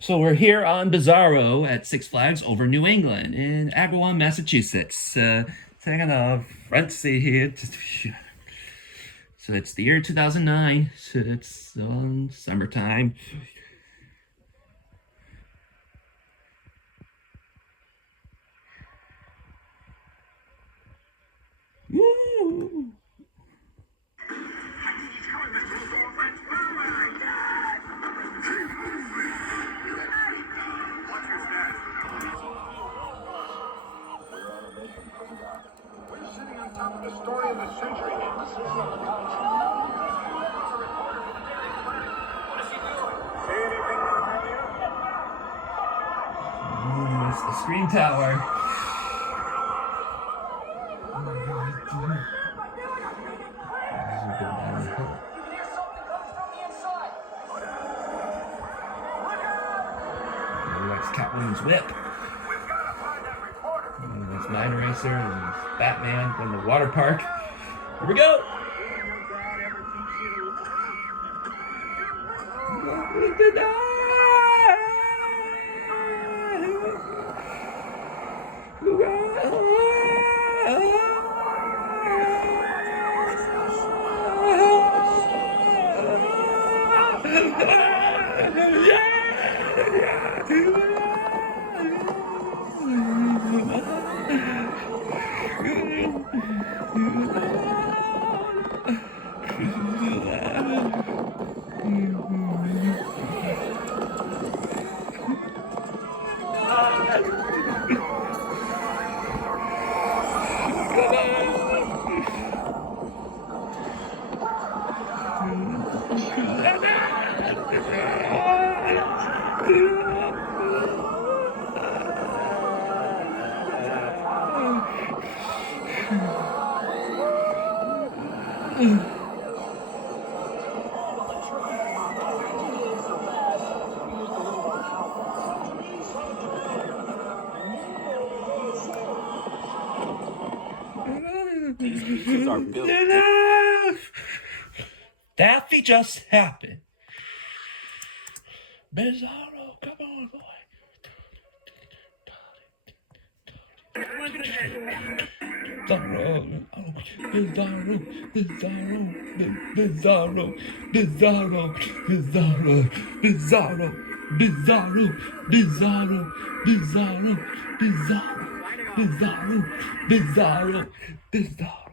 So we're here on Bizarro at Six Flags over New England in Agawam, Massachusetts. Taking a front seat here. So it's the year 2009. So it's summertime. Woo! We're sitting on top of the story of the century. What is he doing? See anything familiar? It's the screen tower. That's Catwoman's whip. There's Mind Racer, and there's Batman from the water park. Here we go! These pieces are built. Daffy just happened. Bizarro, come on, boy. Bizarro, Bizarro, Bizarro, Bizarro, Bizarro, Bizarro, Bizarro, Bizarro, Bizarro, Bizarro, Bizarro, Bizarro, Bizarro, Bizarro.